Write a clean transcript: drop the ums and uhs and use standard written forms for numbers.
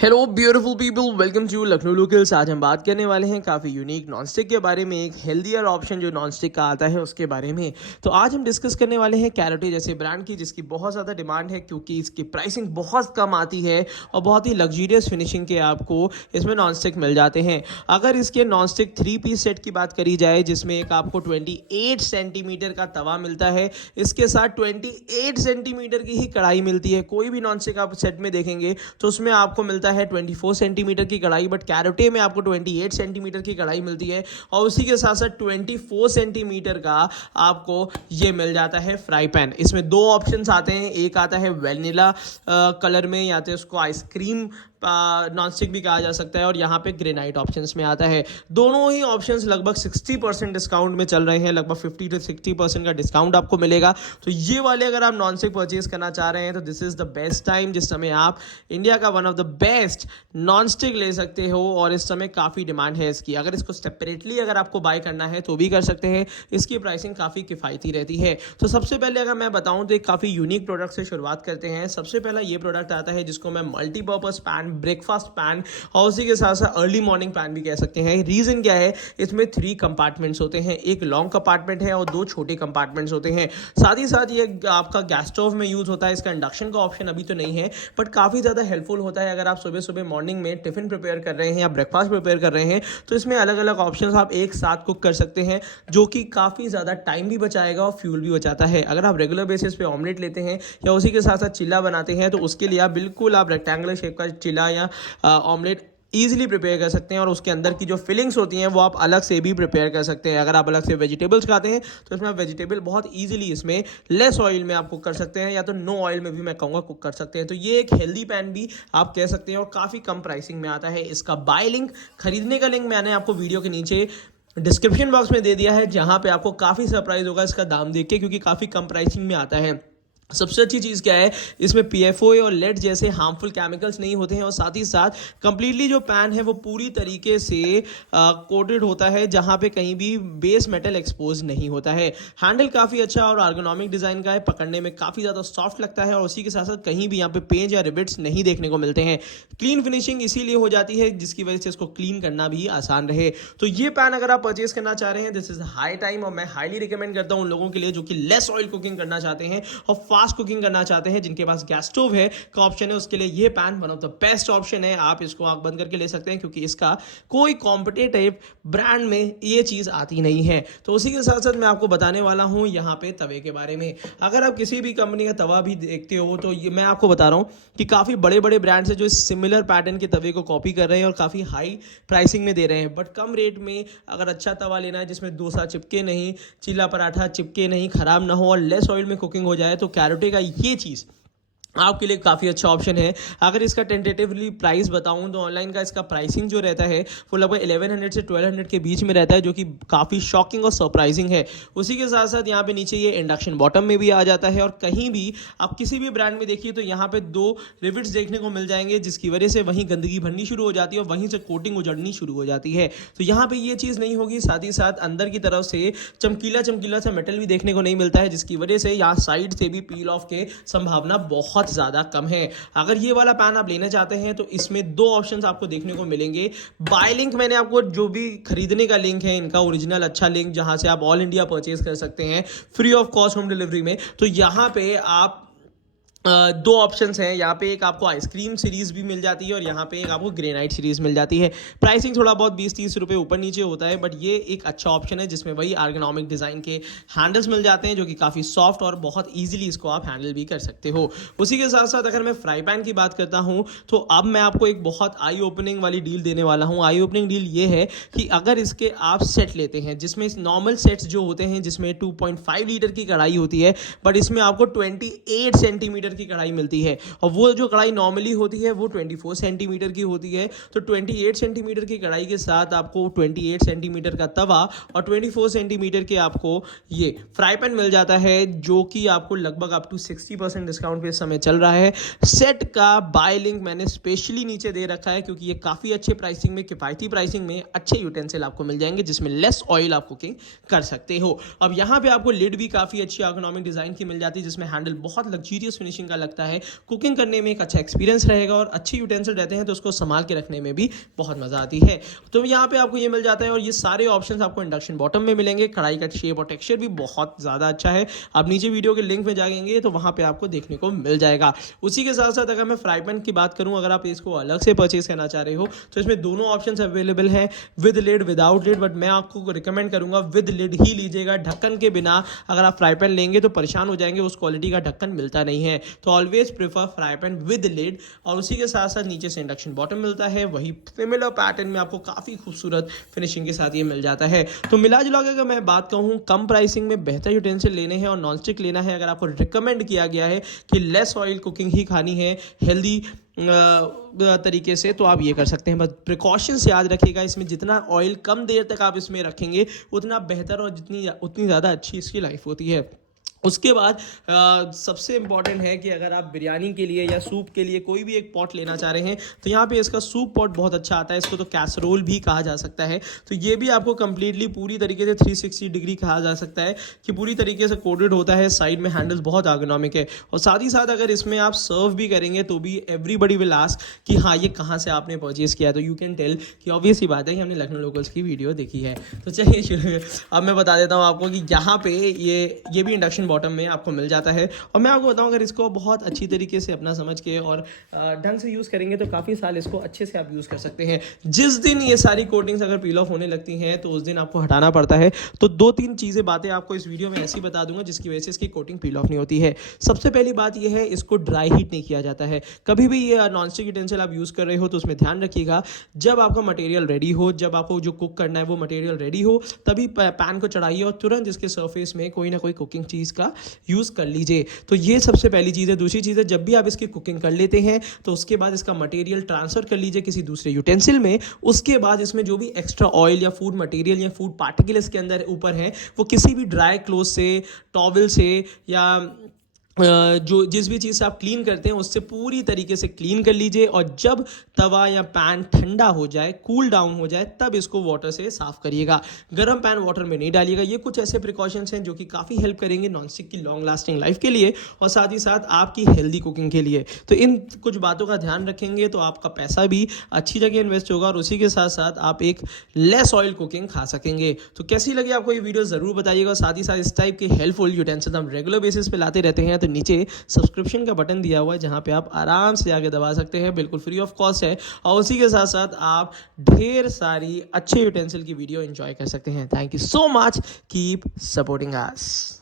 Hello beautiful people, welcome to Lucknow locals. आज हम बात करने वाले हैं काफ़ी यूनिक नॉनस्टिक के बारे में, एक हेल्दियर ऑप्शन जो नॉनस्टिक का आता है उसके बारे में। तो आज हम डिस्कस करने वाले हैं कैरोटे जैसे ब्रांड की, जिसकी बहुत ज़्यादा डिमांड है क्योंकि इसकी प्राइसिंग बहुत कम आती है और बहुत ही लग्जरियस फिनिशिंग के आपको इसमें नॉनस्टिक मिल जाते हैं। अगर इसके नॉनस्टिक 3 पीस सेट की बात करी जाए, जिसमें एक आपको 28 सेंटीमीटर का तवा मिलता है, इसके साथ 28 सेंटीमीटर की ही कढ़ाई मिलती है। कोई भी नॉनस्टिक आप सेट में देखेंगे तो उसमें आपको मिलता है 24 सेंटीमीटर की कढ़ाई, बट कैरोटे में आपको 28 सेंटीमीटर की कढ़ाई मिलती है और उसी के साथ साथ 24 सेंटीमीटर का आपको ये मिल जाता है फ्राई पैन। इसमें दो ऑप्शंस आते हैं, एक आता है वेनिला कलर में, या तो उसको आइसक्रीम नॉनस्टिक भी कहा जा सकता है, और यहाँ पे ग्रेनाइट ऑप्शंस में आता है। दोनों ही ऑप्शंस लगभग 60% डिस्काउंट में चल रहे हैं, लगभग 50 to 60% का डिस्काउंट आपको मिलेगा। तो ये वाले अगर आप नॉनस्टिक परचेज करना चाह रहे हैं तो this is the best time, जिस समय आप इंडिया का one of the best nonstick ले सकते हो, और इस समय काफ़ी डिमांड है इसकी। अगर इसको सेपरेटली अगर आपको बाय करना है तो भी कर सकते हैं, इसकी प्राइसिंग काफ़ी किफ़ायती रहती है। तो सबसे पहले अगर मैं बताऊं तो एक काफ़ी यूनिक प्रोडक्ट से शुरुआत करते हैं। सबसे पहला ये प्रोडक्ट आता है जिसको मैं मल्टीपर्पज़ पैन, ब्रेकफास्ट पैन और उसी के साथ साथ अर्ली मॉर्निंग पैन भी कह सकते हैं। रीजन क्या है, इसमें 3 कंपार्टमेंट्स होते हैं, एक लॉन्ग कंपार्टमेंट है और 2 छोटे कंपार्टमेंट्स होते हैं। साथ ही साथ ये आपका गैस स्टोव में यूज होता है, इसका इंडक्शन का ऑप्शन अभी तो नहीं है, बट काफ़ी ज़्यादा हेल्पफुल होता है। अगर आप सुबह सुबह मॉर्निंग में टिफिन प्रिपेयर कर रहे हैं या ब्रेकफास्ट प्रिपेयर कर रहे हैं तो इसमें अलग अलग ऑप्शंस आप एक साथ कुक कर सकते हैं, जो कि काफ़ी ज़्यादा टाइम भी बचाएगा और फ्यूल भी बचाता है। अगर आप रेगुलर बेसिस पे ऑमलेट लेते हैं या उसी के साथ साथ चिल्ला बनाते हैं तो उसके लिए आप बिल्कुल रेक्टेंगुलर शेप का चिल्ला या ऑमलेट ईजिली प्रिपेयर कर सकते हैं, और उसके अंदर की जो फिलिंग्स होती हैं वो आप अलग से भी प्रिपेयर कर सकते हैं। अगर आप अलग से वेजिटेबल्स खाते हैं तो इसमें आप वेजिटेबल बहुत ईजिली इसमें लेस ऑयल में आप कुक कर सकते हैं, या तो नो ऑयल में भी मैं कहूँगा कुक कर सकते हैं। तो ये एक हेल्दी पैन भी आप कह सकते हैं और काफ़ी कम प्राइसिंग में आता है। इसका बाय लिंक, खरीदने का लिंक मैंने आपको वीडियो के नीचे डिस्क्रिप्शन बॉक्स में दे दिया है, जहाँ पे आपको काफ़ी सरप्राइज होगा इसका दाम देख के, क्योंकि काफ़ी कम प्राइसिंग में आता है। सबसे अच्छी चीज़ क्या है, इसमें PFOA और लेड जैसे हार्मफुल केमिकल्स नहीं होते हैं, और साथ ही साथ कंप्लीटली जो पैन है वो पूरी तरीके से कोटेड होता है, जहां पे कहीं भी बेस मेटल एक्सपोज नहीं होता है। हैंडल काफ़ी अच्छा और आर्गोनॉमिक डिज़ाइन का है, पकड़ने में काफ़ी ज़्यादा सॉफ्ट लगता है, और उसी के साथ साथ कहीं भी यहाँ पे पेंच या रिबिट्स नहीं देखने को मिलते हैं। क्लीन फिनिशिंग इसीलिए हो जाती है जिसकी वजह से इसको क्लीन करना भी आसान रहे। तो ये पैन अगर आप परचेज करना चाह रहे हैं, दिस इज हाई टाइम, और मैं हाईली रिकमेंड करता हूँ उन लोगों के लिए जो कि लेस ऑयल कुकिंग करना चाहते हैं और फास्ट कुकिंग करना चाहते हैं, जिनके पास गैस स्टोव है का ऑप्शन है, उसके लिए ये pan one of the best option है। आप इसको आंख बंद करके ले सकते हैं, क्योंकि इसका कोई कॉम्पिटिटिव ब्रांड में ये चीज आती नहीं है। तो उसी के साथ साथ मैं आपको बताने वाला हूं यहाँ पे तवे के बारे में। अगर आप किसी भी कंपनी का तवा भी देखते हो तो ये मैं आपको बता रहा हूं कि काफी बड़े बड़े ब्रांड्स है जो इस सिमिलर पैटर्न के तवे को कॉपी कर रहे हैं और काफी हाई प्राइसिंग में दे रहे हैं, बट कम रेट में अगर अच्छा तवा लेना है जिसमें डोसा चिपके नहीं, चिल्ला पराठा चिपके नहीं, खराब ना हो और लेस ऑयल में कुकिंग हो जाए, तो कैरोटे का ये चीज़ आपके लिए काफ़ी अच्छा ऑप्शन है। अगर इसका टेंटेटिवली प्राइस बताऊं तो ऑनलाइन का इसका प्राइसिंग जो रहता है वो लगभग 1100 से 1200 के बीच में रहता है, जो कि काफ़ी शॉकिंग और सरप्राइजिंग है। उसी के साथ साथ यहाँ पे नीचे ये इंडक्शन बॉटम में भी आ जाता है, और कहीं भी आप किसी भी ब्रांड में देखिए तो यहाँ पे 2 रिविट्स देखने को मिल जाएंगे, जिसकी वजह से वहीं गंदगी भरनी शुरू हो जाती है और वहीं से कोटिंग उजड़नी शुरू हो जाती है। तो यहाँ पे ये चीज़ नहीं होगी। साथ ही साथ अंदर की तरफ से चमकीला चमकीला सा मेटल भी देखने को नहीं मिलता है, जिसकी वजह से यहाँ साइड से भी पील ऑफ के संभावना बहुत ज़्यादा कम है। अगर ये वाला पैन आप लेना चाहते हैं तो इसमें 2 ऑप्शंस आपको देखने को मिलेंगे। बाय लिंक मैंने आपको जो भी खरीदने का लिंक है इनका ओरिजिनल अच्छा लिंक, जहां से आप ऑल इंडिया परचेज कर सकते हैं free of cost home delivery में। तो यहां पे आप 2 ऑप्शंस हैं। यहाँ पे एक आपको आइसक्रीम सीरीज भी मिल जाती है और यहाँ पे एक आपको ग्रेनाइट सीरीज मिल जाती है। प्राइसिंग थोड़ा बहुत 20-30 रुपये ऊपर नीचे होता है, बट ये एक अच्छा ऑप्शन है जिसमें वही आर्गोनॉमिक डिज़ाइन के हैंडल्स मिल जाते हैं, जो कि काफ़ी सॉफ्ट और बहुत ईजिली इसको आप हैंडल भी कर सकते हो। उसी के साथ साथ अगर मैं फ्राई पैन की बात करता हूँ तो अब मैं आपको एक बहुत आई ओपनिंग वाली डील देने वाला हूँ। आई ओपनिंग डील ये है कि अगर इसके आप सेट लेते हैं, जिसमें नॉर्मल सेट्स जो होते हैं जिसमें 2.5 लीटर की कढ़ाई होती है, बट इसमें आपको 28 सेंटीमीटर की कढ़ाई मिलती है, और वो जो कढ़ाई नॉर्मली होती है वो 24 सेंटीमीटर की होती है। तो 28 सेंटीमीटर की कढ़ाई के साथ आपको 28 सेंटीमीटर का तवा और 24 सेंटीमीटर के आपको ये फ्राई पैन मिल जाता है, जो कि आपको लगभग अप टू 60% डिस्काउंट पे इस समय चल रहा है। सेट का बाय लिंक मैंने स्पेशली नीचे दे रखा है, क्योंकि ये काफ़ी अच्छे प्राइसिंग में, किफ़ायती प्राइसिंग में अच्छे यूटेंसिल आपको मिल जाएंगे, जिसमें लेस ऑयल आप कुकिंग कर सकते हो। अब यहाँ पे आपको लिड भी काफ़ी अच्छी एर्गोनॉमिक डिज़ाइन की मिल जाती है, जिसमें हैंडल बहुत लग्जरियस फिनिशिंग फिनिशिंग का लगता है, कुकिंग करने में एक अच्छा एक्सपीरियंस रहेगा और अच्छे यूटेंसिल रहते हैं तो उसको संभाल के रखने में भी बहुत मज़ा आती है। तो यहाँ पे आपको ये मिल जाता है और ये सारे ऑप्शंस आपको इंडक्शन बॉटम में मिलेंगे। कढ़ाई का शेप और टेक्सचर भी बहुत ज़्यादा अच्छा है, आप नीचे वीडियो के लिंक में जाएंगे तो वहाँ पे आपको देखने को मिल जाएगा। उसी के साथ साथ अगर मैं फ्राई पैन की बात करूँ, अगर आप इसको अलग से परचेज करना चाह रहे हो तो इसमें दोनों ऑप्शंस अवेलेबल हैं, with lid without lid, but मैं आपको रिकमेंड करूँगा विद लिड ही लीजिएगा। ढक्कन के बिना अगर आप फ्राई पैन लेंगे तो परेशान हो जाएंगे, उस क्वालिटी का ढक्कन मिलता नहीं है। तो always prefer fry pan with lid. और उसी के साथ साथ नीचे से इंडक्शन बॉटम मिलता है, वही सिमिलर पैटर्न में आपको काफ़ी खूबसूरत फिनिशिंग के साथ ये मिल जाता है। तो मिला जुला के अगर मैं बात कहूँ, कम प्राइसिंग में बेहतर यूटेंसिल लेने हैं और नॉनस्टिक लेना है, अगर आपको रिकमेंड किया गया है कि लेस ऑयल कुकिंग ही खानी है हेल्दी तरीके से, तो आप ये कर सकते हैं। बस प्रिकॉशंस याद रखिएगा, इसमें जितना ऑयल कम देर तक आप इसमें रखेंगे उतना बेहतर और उतनी ज़्यादा अच्छी इसकी लाइफ होती है। उसके बाद सबसे इम्पॉर्टेंट है कि अगर आप बिरयानी के लिए या सूप के लिए कोई भी एक पॉट लेना चाह रहे हैं तो यहाँ पे इसका सूप पॉट बहुत अच्छा आता है, इसको तो कैसरोल भी कहा जा सकता है। तो ये भी आपको कम्प्लीटली पूरी तरीके से 360 डिग्री कहा जा सकता है कि पूरी तरीके से कोडेड होता है, साइड में हैंडल्स बहुत एर्गोनॉमिक है। और साथ ही साथ अगर इसमें आप सर्व भी करेंगे तो भी एवरीबडी विल आस्क कि हाँ ये कहाँ से आपने परचेज़ किया, तो यू कैन टेल कि ऑब्वियस ही बात है कि हमने लखनऊ लोकल्स की वीडियो देखी है। तो चलिए शुरू, अब मैं बता देता हूँ आपको कि यहाँ पे ये भी इंडक्शन बॉटम में आपको मिल जाता है। और मैं आपको बताऊं, अगर इसको बहुत अच्छी तरीके से अपना समझ के और ढंग से यूज़ करेंगे तो काफ़ी साल इसको अच्छे से आप यूज़ कर सकते हैं। जिस दिन ये सारी कोटिंग्स अगर पील ऑफ होने लगती हैं तो उस दिन आपको हटाना पड़ता है। तो 2-3 चीज़ें बातें आपको इस वीडियो में ऐसी बता दूंगा जिसकी वजह से इसकी कोटिंग पील ऑफ नहीं होती है। सबसे पहली बात यह है, इसको ड्राई हीट नहीं किया जाता है। कभी भी ये नॉनस्टिक यूटेंसिल आप यूज़ कर रहे हो तो उसमें ध्यान रखिएगा, जब आपका मटेरियल रेडी हो, जब आपको जो कुक करना है वो मटेरियल रेडी हो, तभी पैन को चढ़ाइए और तुरंत इसके सरफेस में कोई ना कोई कुकिंग चीज़ का यूज़ कर लीजिए। तो ये सबसे पहली चीज़ है। दूसरी चीज़ है, जब भी आप इसकी कुकिंग कर लेते हैं तो उसके बाद इसका मटेरियल ट्रांसफ़र कर लीजिए किसी दूसरे यूटेंसिल में। उसके बाद इसमें जो भी एक्स्ट्रा ऑयल या फूड मटेरियल या फूड पार्टिकल इसके अंदर ऊपर है वो किसी भी ड्राई क्लोथ से, टॉवल से या जो जिस भी चीज़ से आप क्लीन करते हैं उससे पूरी तरीके से क्लीन कर लीजिए। और जब तवा या पैन ठंडा हो जाए, कूल डाउन हो जाए, तब इसको वाटर से साफ़ करिएगा। गर्म पैन वाटर में नहीं डालिएगा। ये कुछ ऐसे प्रिकॉशंस हैं जो कि काफ़ी हेल्प करेंगे नॉनस्टिक की लॉन्ग लास्टिंग लाइफ के लिए और साथ ही साथ आपकी हेल्दी कुकिंग के लिए। तो इन कुछ बातों का ध्यान रखेंगे तो आपका पैसा भी अच्छी जगह इन्वेस्ट होगा और उसी के साथ साथ आप एक लेस ऑयल कुकिंग खा सकेंगे। तो कैसी लगी आपको ये वीडियो ज़रूर बताइएगा। साथ ही साथ इस टाइप के हेल्पफुल यूटेंसिल्स हम रेगुलर बेसिस पे लाते रहते हैं। तो नीचे सब्सक्रिप्शन का बटन दिया हुआ है जहां पे आप आराम से आगे दबा सकते हैं, बिल्कुल फ्री ऑफ कॉस्ट है। और उसी के साथ साथ आप ढेर सारी अच्छे यूटेंसिल की वीडियो एंजॉय कर सकते हैं। Thank you so much, keep supporting us.